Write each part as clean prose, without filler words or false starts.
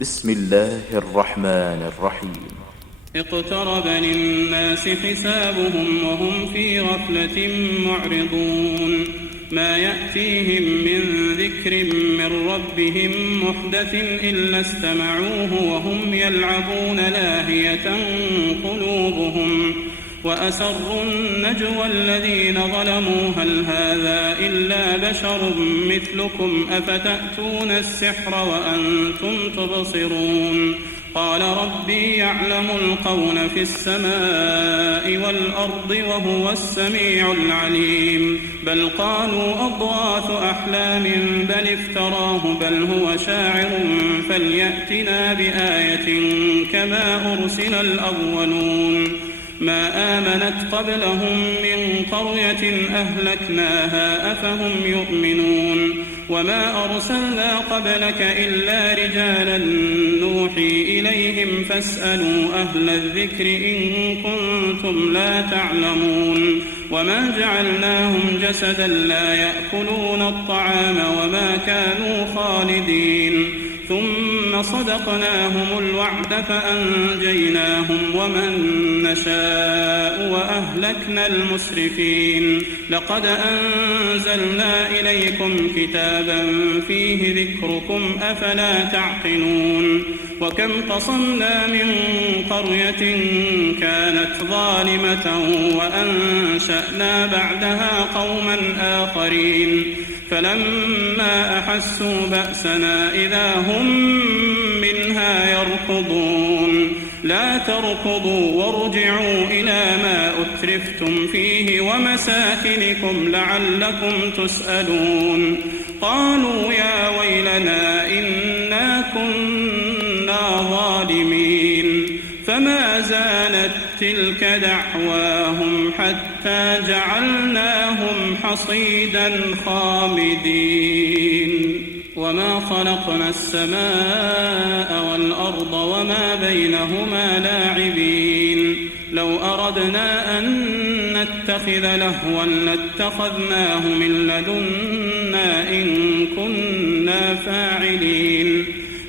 بسم الله الرحمن الرحيم. اقترب للناس حسابهم وهم في غفلة معرضون ما يأتيهم من ذكر من ربهم محدث إلا استمعوه وهم يلعبون لاهية قلوبهم وأسروا النجوى الذين ظلموا هل هذا إلا بشر مثلكم أفتأتون السحر وأنتم تبصرون قال ربي يعلم القول في السماء والأرض وهو السميع العليم بل قالوا أضغاث أحلام بل افتراه بل هو شاعر فليأتنا بآية كما أرسل الأولون ما آمنت قبلهم من قرية أهلكناها أفهم يؤمنون وما أرسلنا قبلك إلا رجالا نوحي إليهم فاسألوا أهل الذكر إن كنتم لا تعلمون وما جعلناهم جسدا لا يأكلون الطعام وما كانوا خالدين ثم صدقناهم الوعد فأنجيناهم ومن نشاء وأهلكنا المسرفين لقد أنزلنا إليكم كتابا فيه ذكركم أفلا تعقلون وكم قصمنا من قرية كانت ظالمة وأنشأنا بعدها قوما آخرين فلما أحسوا بأسنا إذا هم منها يركضون لا تركضوا وارجعوا إلى ما أترفتم فيه ومساكنكم لعلكم تسألون قالوا يا ويلنا إنا كنا ظالمين فما زالت تلك دعواهم حتى جعلناهم حصيدا خامدين وما خلقنا السماء والأرض وما بينهما لاعبين لو أردنا أن نتخذ لهوا لاتخذناه من لدنا إن كنا فاعلين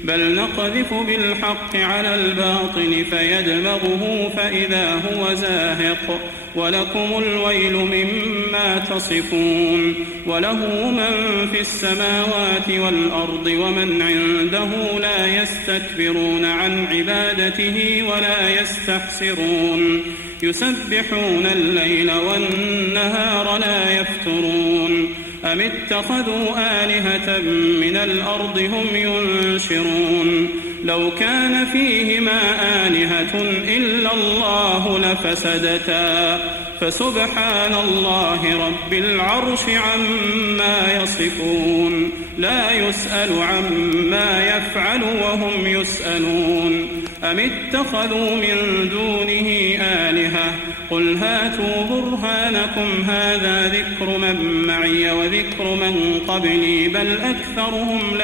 بل نقذف بالحق على الباطل فيدمغه فإذا هو زاهق ولكم الويل مما تصفون وله من في السماوات والأرض ومن عنده لا يستكبرون عن عبادته ولا يستحسرون يسبحون الليل والنهار لا يفترون أم اتخذوا آلهة من الأرض هم ينشرون لو كان فيهما آلهة إلا الله لفسدتا فسبحان الله رب العرش عما يصفون لا يسأل عما يفعل وهم يسألون أم اتخذوا من دونه آلهة قل هاتوا برهانكم هذا ذكر من معي وذكر من قبلي بل أكثرهم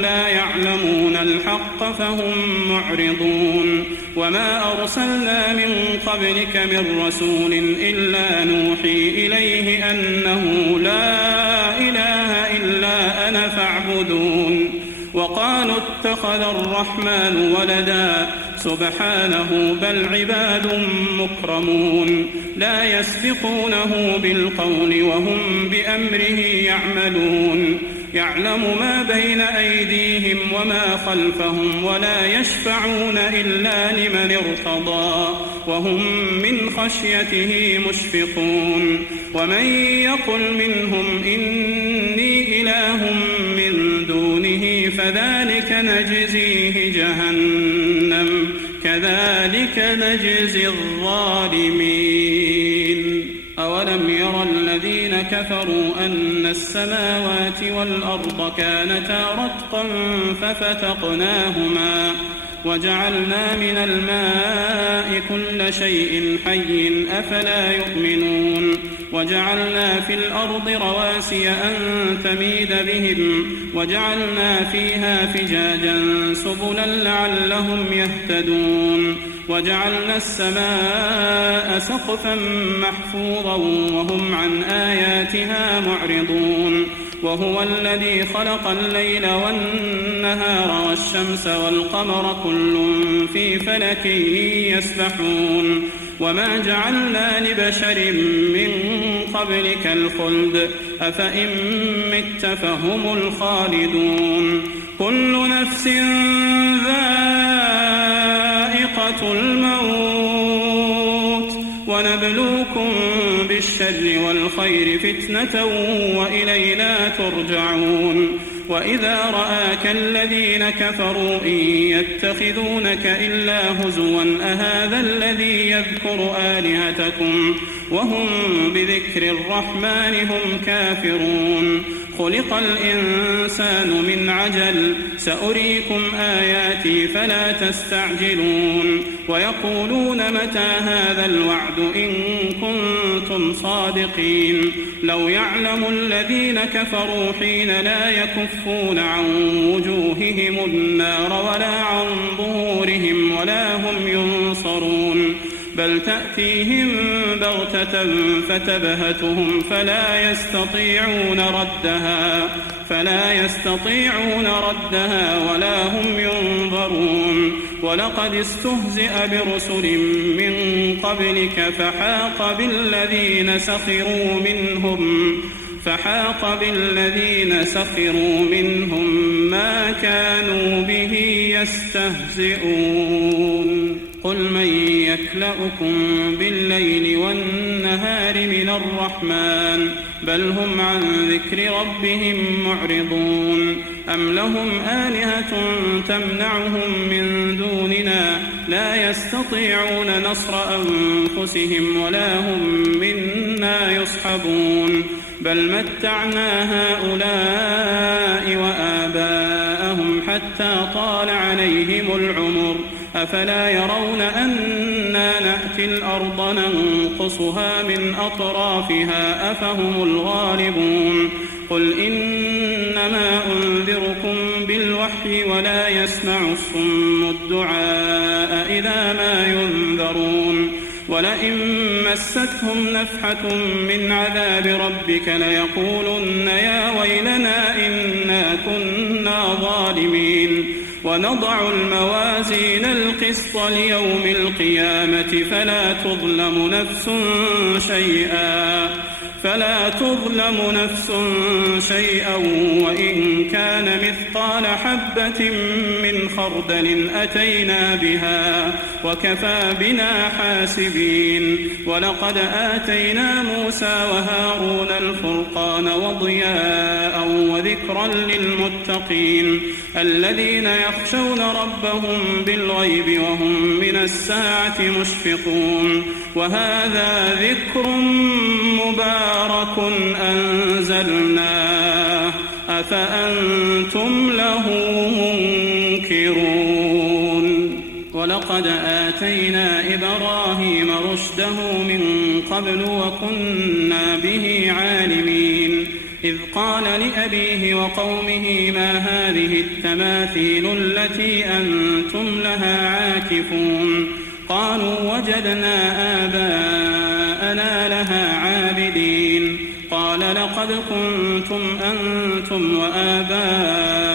لا يعلمون الحق فهم معرضون وما أرسلنا من قبلك من رسول إلا نوحي إليه أنه لا إله إلا أنا فاعبدون وقالوا اتخذ الرحمن ولدا سبحانه بل عباد مكرمون لا يسبقونه بالقول وهم بأمره يعملون يعلم ما بين أيديهم وما خلفهم ولا يشفعون إلا لمن ارتضى وهم من خشيته مشفقون ومن يقل منهم إني إله من دونه فذلك نجزيه جهنم كذلك نجزي الظالمين أولم يرى الذين كفروا أن السماوات والأرض كانتا رتقا ففتقناهما وجعلنا من الماء كل شيء حي أفلا يؤمنون وجعلنا في الأرض رواسي أن تميد بهم وجعلنا فيها فجاجا سبلا لعلهم يهتدون وجعلنا السماء سقفا محفوظا وهم عن آياتها معرضون وهو الذي خلق الليل والنهار والشمس والقمر كل في فلك يسبحون وما جعلنا لبشر من قبلك الخلد أفإن مت فهم الخالدون كل نفس ذائقة الموت ونبلوكم بالشر والخير فتنة وإلينا ترجعون وإذا رآك الذين كفروا إن يتخذونك إلا هزوا أهذا الذي يذكر آلهتكم وهم بذكر الرحمن هم كافرون خلق الإنسان من عجل سأريكم آياتي فلا تستعجلون ويقولون متى هذا الوعد إن كنتم صادقين لو يعلم الذين كفروا حين لا يكفون عن وجوههم النار ولا عن ظهورهم ولا هم ينصرون بل تأتيهم بغتة فتبهتهم فلا يستطيعون ردها ولا هم ينظرون ولقد استهزئ برسل من قبلك فحاق بالذين سخروا منهم ما كانوا به يستهزئون قل من يكلؤكم بالليل والنهار من الرحمن بل هم عن ذكر ربهم معرضون أم لهم آلهة تمنعهم من دوننا لا يستطيعون نصر أنفسهم ولا هم منا يصحبون بل متعنا هؤلاء وآباءهم حتى طال عليهم العمر أفلا يرون أنا نأتي الأرض ننقصها من أطرافها أفهم الغالبون قل إنما أنذركم بالوحي ولا يسمع الصم الدعاء إذا ما ينذرون ولئن مستهم نفحة من عذاب ربك ليقولن يا ويلنا إنا كنا ظالمين ونضع الموازين القسط ليوم القيامة فلا تظلم نفس شيئا وإن كان مثقال حبة من خردل أتينا بها وكفى بنا حاسبين ولقد آتينا موسى وهارون الفرقان وضياء وذكرا للمتقين الذين يخشون ربهم بالغيب وهم من الساعة مشفقون وهذا ذكر مبارك أنزلناه أفأنتم له منكرون ولقد آتينا إبراهيم رشده من قبل وكنا به عالمين إذ قال لأبيه وقومه ما هذه التماثيل التي أنتم لها عاكفون قالوا وجدنا آباءنا لها عابدين قال لقد كنتم أنتم وآباؤكم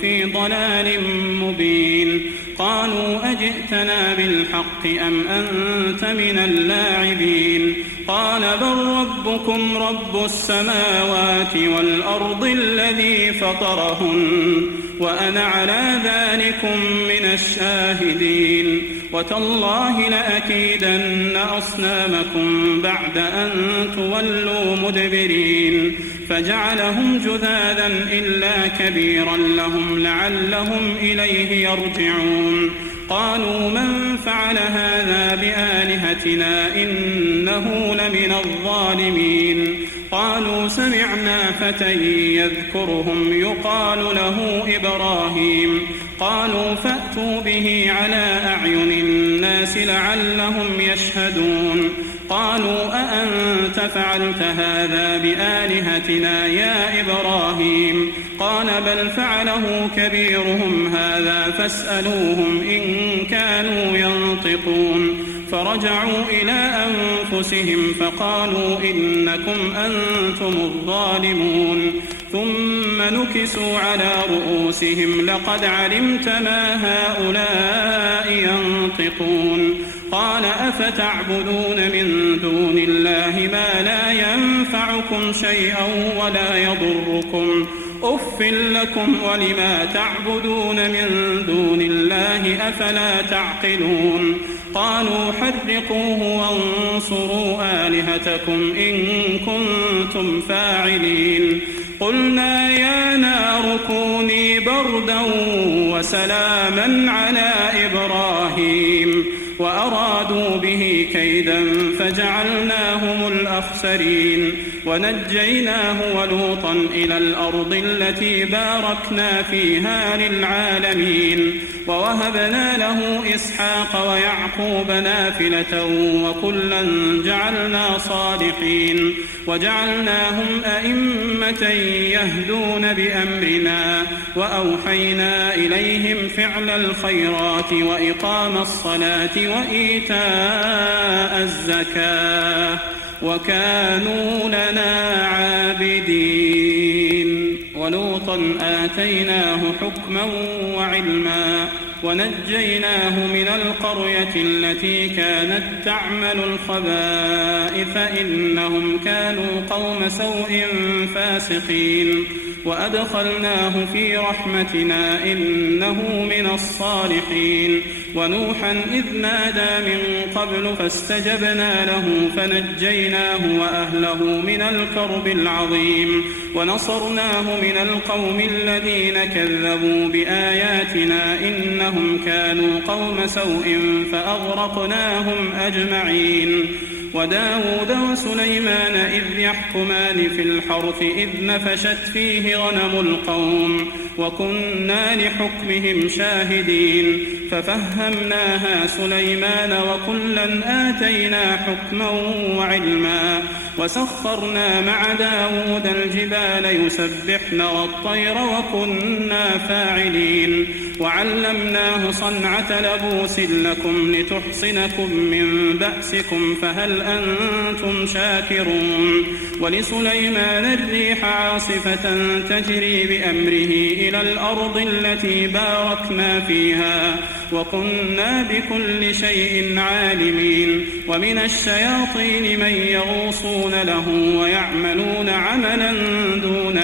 في ضلال مبين قالوا أجئتنا بالحق أم أنت من اللاعبين قال بل ربكم رب السماوات والأرض الذي فطرهن وأنا على ذلكم من الشاهدين وتالله لأكيدن أصنامكم بعد أن تولوا مدبرين فجعلهم جذاذا إلا كبيرا لهم لعلهم إليه يرجعون قالوا من فعل هذا بآلهتنا إنه لمن الظالمين قالوا سمعنا فتى يذكرهم يقال له إبراهيم قالوا فأتوا به على أعين الناس لعلهم يشهدون قالوا أأنت فعلت هذا بآلهتنا يا إبراهيم قال بل فعله كبيرهم هذا فاسألوهم إن كانوا ينطقون فرجعوا إلى أنفسهم فقالوا إنكم أنتم الظالمون ثم نكسوا على رؤوسهم لقد علمت ما هؤلاء ينطقون قال أفتعبدون من دون الله ما لا ينفعكم شيئا ولا يضركم أف لكم ولما تعبدون من دون الله أفلا تعقلون قالوا حرقوه وانصروا آلهتكم إن كنتم فاعلين قلنا يا نار كوني بردا وسلاما على إبراهيم وأرادوا به كيدا فجعلناهم الأخسرين ونجيناه ولوطا إلى الأرض التي باركنا فيها للعالمين ووهبنا له إسحاق ويعقوب نافلة وكلا جعلنا صالحين وجعلناهم أئمة يهدون بأمرنا وأوحينا إليهم فعل الخيرات وإقام الصلاة وإيتاء الزكاة وكانوا لنا عابدين ولوطا آتيناه حكما وعلما ونجيناه من القرية التي كانت تعمل الخبائث إنهم كانوا قوم سوء فاسقين وأدخلناه في رحمتنا إنه من الصالحين ونوحا إذ نادى من قبل فاستجبنا له فنجيناه وأهله من الكرب العظيم ونصرناه من القوم الذين كذبوا بآياتنا إنهم كانوا قوم سوء فأغرقناهم أجمعين وداود وسليمان إذ يحكمان في الحرث إذ نفشت فيه غنم القوم وكنا لحكمهم شاهدين ففهمناها سليمان وكلا آتينا حكما وعلما وسخرنا مع داود الجبال يسبحن والطير وكنا فاعلين وعلمناه صنعة لبوس لكم لتحصنكم من بأسكم فهل أنتم شاكرون ولسليمان الريح عاصفة تجري بأمره إلى الأرض التي باركنا فيها وكنا بكل شيء عالمين ومن الشياطين من يغوصون له ويعملون عملا دون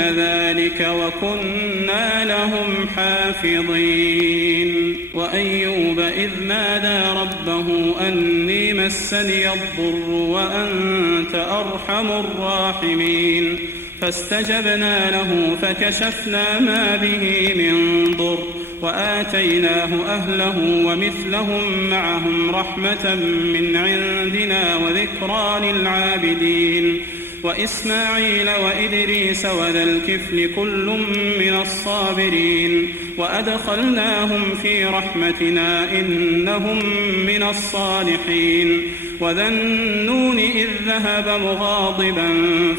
ذلك وكنا لهم حافظين وأيوب إذ نادى ربه أني مسني الضر وأنت أرحم الراحمين فاستجبنا له فكشفنا ما به من ضر وآتيناه أهله ومثلهم معهم رحمة من عندنا وذكرى للعابدين وإسماعيل وإدريس وذا الكفل كل من الصابرين وأدخلناهم في رحمتنا إنهم من الصالحين وذا النون إذ ذهب مغاضبا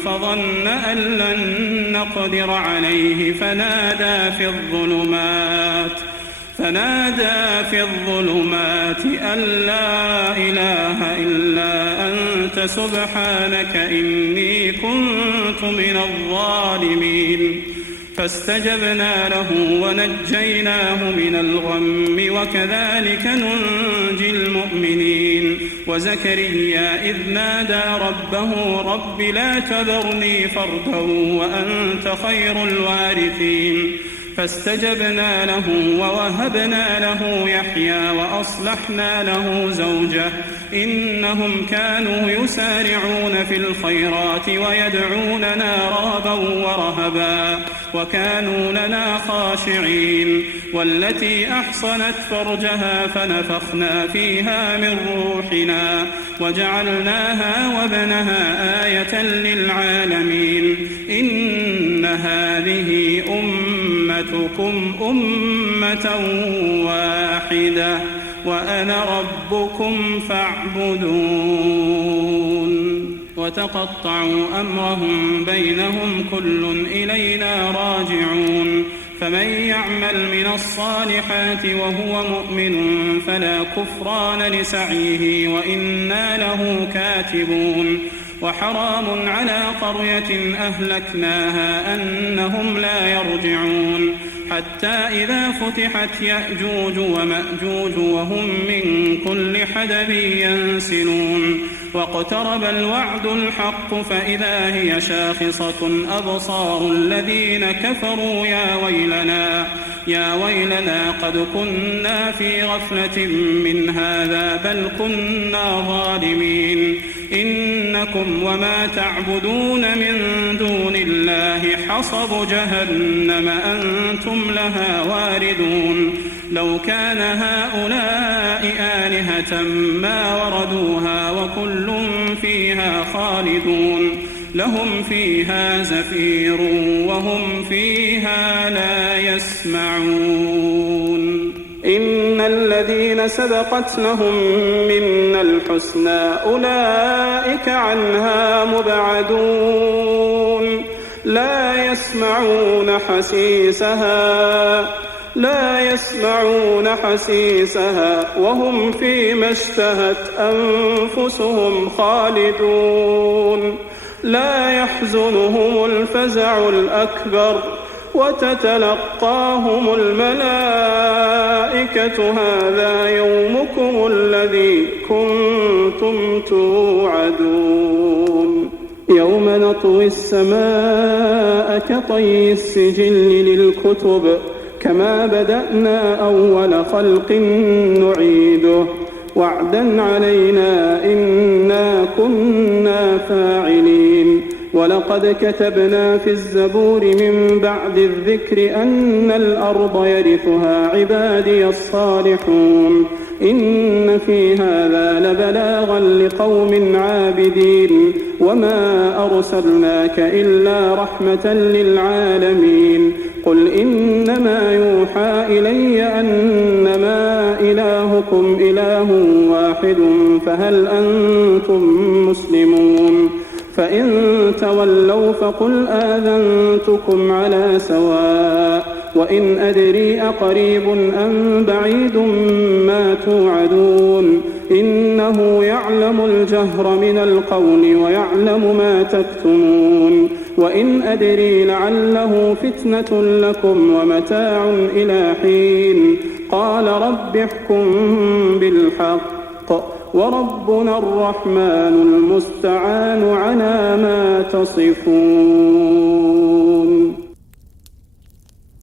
فظن أن لن نقدر عليه فنادى في الظلمات أن لا إله إلا أنت سبحانك إني كنت من الظالمين فاستجبنا له ونجيناه من الغم وكذلك ننجي المؤمنين وزكريا إذ نادى ربه رب لا تذرني فردا وأنت خير الوارثين فاستجبنا له ووهبنا له يحيى وأصلحنا له زوجه إنهم كانوا يسارعون في الخيرات ويدعوننا رغبا ورهبا وكانوا لنا خاشعين والتي أحصنت فرجها فنفخنا فيها من روحنا وجعلناها وابنها آية للعالمين إن هذه أمتكم أمة واحدة وأنا ربكم فاعبدون وتقطعوا أمرهم بينهم كل إلينا راجعون فمن يعمل من الصالحات وهو مؤمن فلا كفران لسعيه وإنا له كاتبون وحرام على قرية أهلكناها أنهم لا يرجعون حتى إذا فتحت يأجوج ومأجوج وهم من كل حدب ينسلون واقترب الوعد الحق فإذا هي شاخصة أبصار الذين كفروا يا ويلنا قد كنا في غفلة من هذا بل كنا ظالمين إنكم وما تعبدون من دون الله حصب جهنم أنتم لها واردون لو كان هؤلاء آلهة ما وردوها وكل فيها خالدون لهم فيها زفير وهم فيها لا يسمعون إن الذين سبقت لهم منا الحسنى أولئك عنها مبعدون لا يسمعون حسيسها وهم فيما اشتهت أنفسهم خالدون لا يحزنهم الفزع الأكبر وتتلقاهم الملائكة هذا يومكم الذي كنتم توعدون يوم نطوي السماء كطي السجل للكتب كما بدأنا أول خلق نعيده وعدا علينا إنا كنا فاعلين ولقد كتبنا في الزبور من بعد الذكر أن الأرض يرثها عبادي الصالحون إن في هذا لبلاغا لقوم عابدين وما أرسلناك إلا رحمة للعالمين قل إنما يوحى إلي أنما إلهكم إله واحد فهل أنتم مسلمون فإن تولوا فقل آذنتكم على سواء وإن أدري أقريب أم بعيد ما توعدون إنه يعلم الجهر من القول ويعلم ما تكتمون وإن أدري لعله فتنة لكم ومتاع إلى حين قال رب احكم بالحق وربنا الرحمن المستعان على ما تصفون